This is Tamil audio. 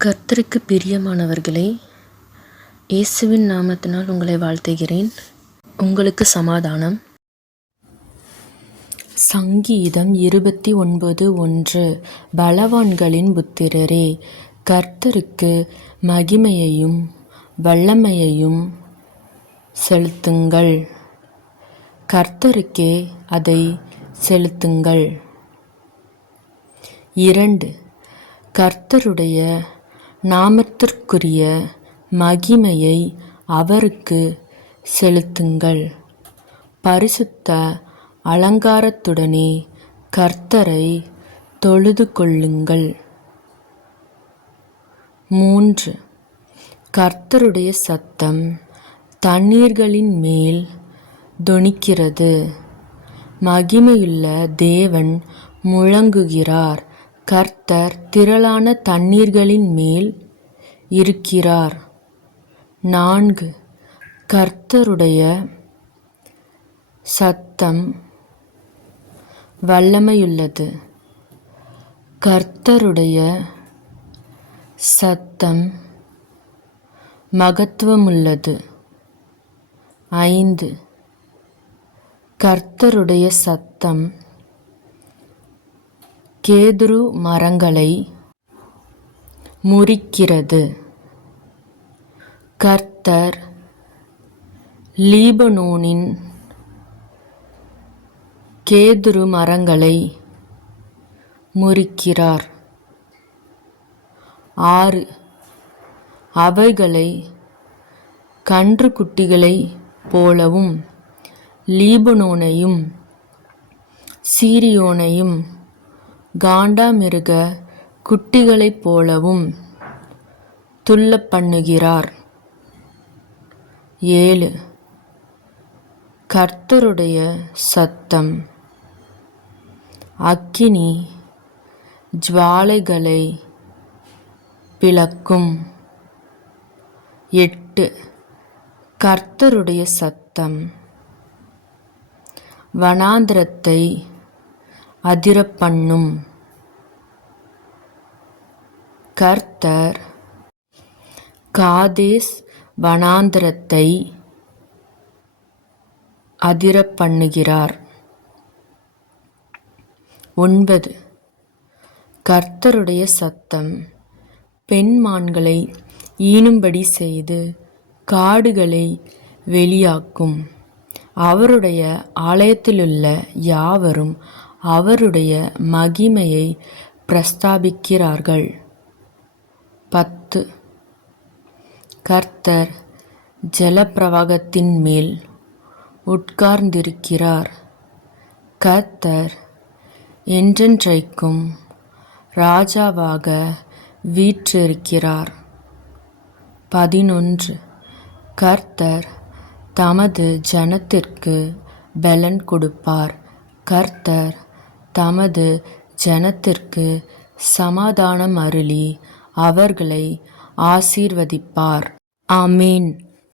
கர்த்தருக்கு பிரியமானவர்களே, இயேசுவின் நாமத்தினால் உங்களை வாழ்த்துகிறேன். உங்களுக்கு சமாதானம். சங்கீதம் 29:1. பலவான்களின் புத்திரரே, கர்த்தருக்கு மகிமையையும் வல்லமையையும் செலுத்துங்கள். கர்த்தருக்கே அதை செலுத்துங்கள். 2. கர்த்தருடைய நாமத்திற்குரிய மகிமையை அவருக்கு செலுத்துங்கள். பரிசுத்த அலங்காரத்துடனே கர்த்தரை தொழுது கொள்ளுங்கள். 3. கர்த்தருடைய சத்தம் தண்ணீர்களின் மேல் தொனிக்கிறது. மகிமையுள்ள தேவன் முழங்குகிறார். கர்த்தர் திரளான தண்ணீர்களின் மேல் இருக்கிறார். 4. கர்த்தருடைய சத்தம் வல்லமையுள்ளது. கர்த்தருடைய சத்தம் மகத்துவமுள்ளது. 5. கர்த்தருடைய சத்தம் கேதுரு மரங்களை முறிக்கிறது. கர்த்தர் லீபனோனின் கேதுரு மரங்களை முறிக்கிறார். 6. அவைகளை கன்றுக்குட்டிகளைப் போலவும் லீபனோனையும் சீரியோனையும் காண்டாமிருக குட்டிகளைப் போலவும் துள்ளப் பண்ணுகிறார். 7. கர்த்தருடைய சத்தம் அக்கினி ஜுவாலைகளை பிளக்கும். 8. கர்த்தருடைய சத்தம் வனாந்திரத்தை அதிரப்பண்ணும். கர்த்தர் காதேஸ் வனாந்திரத்தை அதிரப்பண்ணுகிறார். 9. கர்த்தருடைய சத்தம் பெண்மான்களை ஈனும்படி செய்து காடுகளை வெளியாக்கும். அவருடைய ஆலயத்திலுள்ள யாவரும் அவருடைய மகிமையை பிரஸ்தாபிக்கிறார்கள். 10. கர்த்தர் ஜலப்பிரவாகத்தின் மேல் உட்கார்ந்திருக்கிறார். கர்த்தர் என்றென்றைக்கும் ராஜாவாக வீற்றிருக்கிறார். 11. கர்த்தர் தமது ஜனத்திற்கு பலன் கொடுப்பார். கர்த்தர் தமது ஜனத்திற்கு சமாதானம் அருளி அவர்களை ஆசீர்வதிப்பார். ஆமேன்.